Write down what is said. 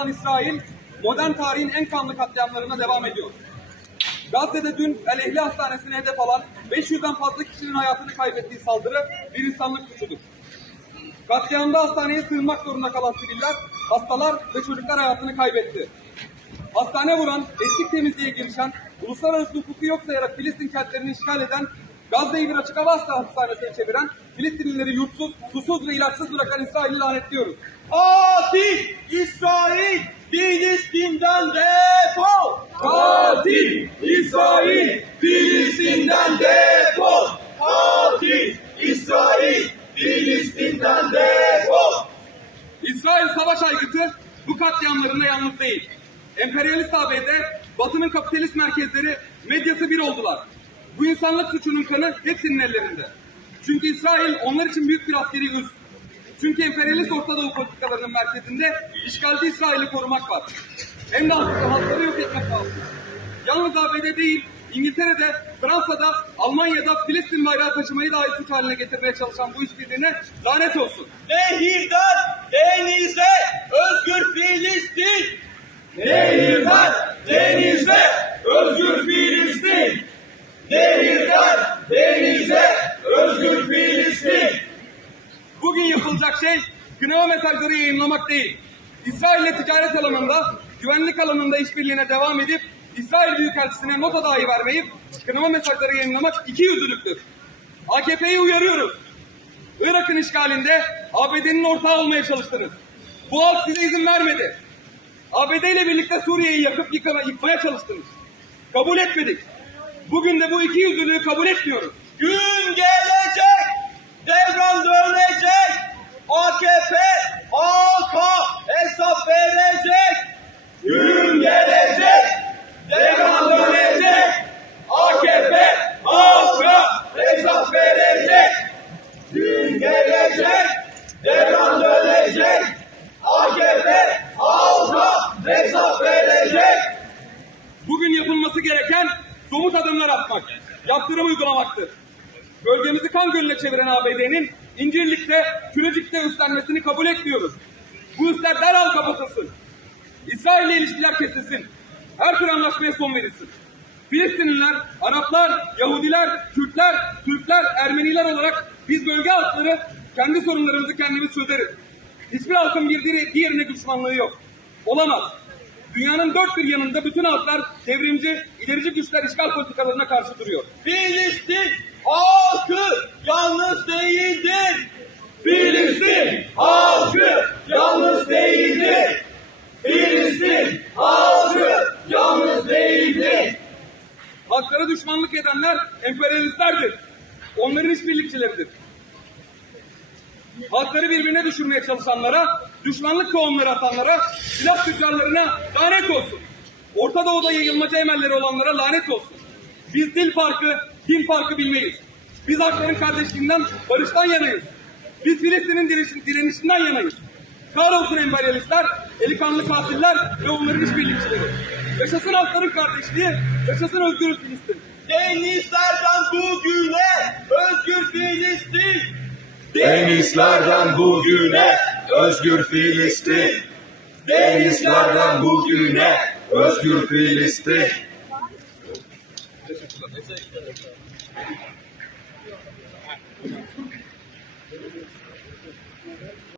alan İsrail, modern tarihin en kanlı katliamlarına devam ediyor. Gazze'de dün El Ehli Hastanesi'ne hedef alan 500'den fazla kişinin hayatını kaybettiği saldırı bir insanlık suçudur. Katliamda hastaneye sığınmak zorunda kalan siviller, hastalar ve çocuklar hayatını kaybetti. Hastane vuran, eşlik temizliğe girişen, uluslararası hukuku yok sayarak Filistin kentlerini işgal eden, Gazze'yi bir açık hava hastanesine çeviren, Filistinlileri yurtsuz, susuz ve ilaçsız bırakan İsrail'i lanetliyoruz. Katil İsrail Filistin'den defol. Katil İsrail Filistin'den defol. Katil İsrail Filistin'den defol. İsrail savaş aygıtı bu katliamlarında yalnız değil. Emperyalist ABD, Batı'nın kapitalist merkezleri, medyası bir oldular. Bu insanlık suçunun kanı hepsinin ellerinde. Çünkü İsrail onlar için büyük bir askeri üs. Çünkü emperyalist Orta Doğu politikalarının merkezinde işgalci İsrail'i korumak var. Hem de halkları yok etmek lazım. Yalnız ABD değil, İngiltere'de, Fransa'da, Almanya'da Filistin bayrağı taşımayı dahi suç haline getirmeye çalışan bu işbirliğine lanet olsun. Nehirden denize özgür Filistin. Nehirden denize özgür Filistin. Nehirden denize özgür Filistin. Bugün yapılacak şey kınama mesajları yayınlamak değil. İsrail ile ticaret alanında, güvenlik alanında işbirliğine devam edip İsrail Büyükelçisi'ne nota dahi vermeyip kınama mesajları yayınlamak iki yüzlülüktür. AKP'yi uyarıyoruz. Irak'ın işgalinde ABD'nin ortağı olmaya çalıştınız. Bu halk size izin vermedi. ABD ile birlikte Suriye'yi yakıp yıkama, yıkmaya çalıştınız. Kabul etmedik. Bugün de bu iki yüzlülüğü kabul etmiyoruz. Gün gelecek, devran dönecek. AKP halka hesap verecek. Gün gelecek, devran dönecek. AKP halka hesap verecek. Gün gelecek, devran dönecek. AKP halka hesap verecek. Bugün yapılması gereken somut adımlar atmak, yaptırım uygulamaktır. Bölgemizi kan gölüne çeviren ABD'nin İncirlik'te, Kürecik'te üstlenmesini kabul etmiyoruz. Bu üsler derhal kapatılsın. İsrail ile ilişkiler kesilsin. Her tür anlaşmaya son verilsin. Filistinliler, Araplar, Yahudiler, Kürtler, Türkler, Ermeniler olarak biz bölge halkları kendi sorunlarımızı kendimiz çözeriz. Hiçbir halkın bir diğeri- diğerine düşmanlığı yok. Olamaz. Dünyanın dört bir yanında bütün halklar devrimci, ilerici güçler işgal politikalarına karşı duruyor. Filistin halkı yalnız değildir. Filistin halkı yalnız değildir. Filistin halkı yalnız değildir. Halklara düşmanlık edenler emperyalistlerdir. Onların işbirlikçileridir. Halkları birbirine düşürmeye çalışanlara, düşmanlık tohumları atanlara, silah tüccarlarına lanet olsun. Orta Doğu'da yayılmaca emelleri olanlara lanet olsun. Biz dil farkı, din farkı bilmeyiz. Biz halkların kardeşliğinden, barıştan yanayız. Biz Filistin'in direnişi- direnişinden yanayız. Kahrolsun emperyalistler, eli kanlı katiller ve onların işbirlikçileri. Yaşasın halkların kardeşliği, yaşasın özgür Filistin. Denizlerden bugüne özgür Filistin. Denizlerden bugüne özgür Filistin. Denizlerden bugüne özgür Filistin.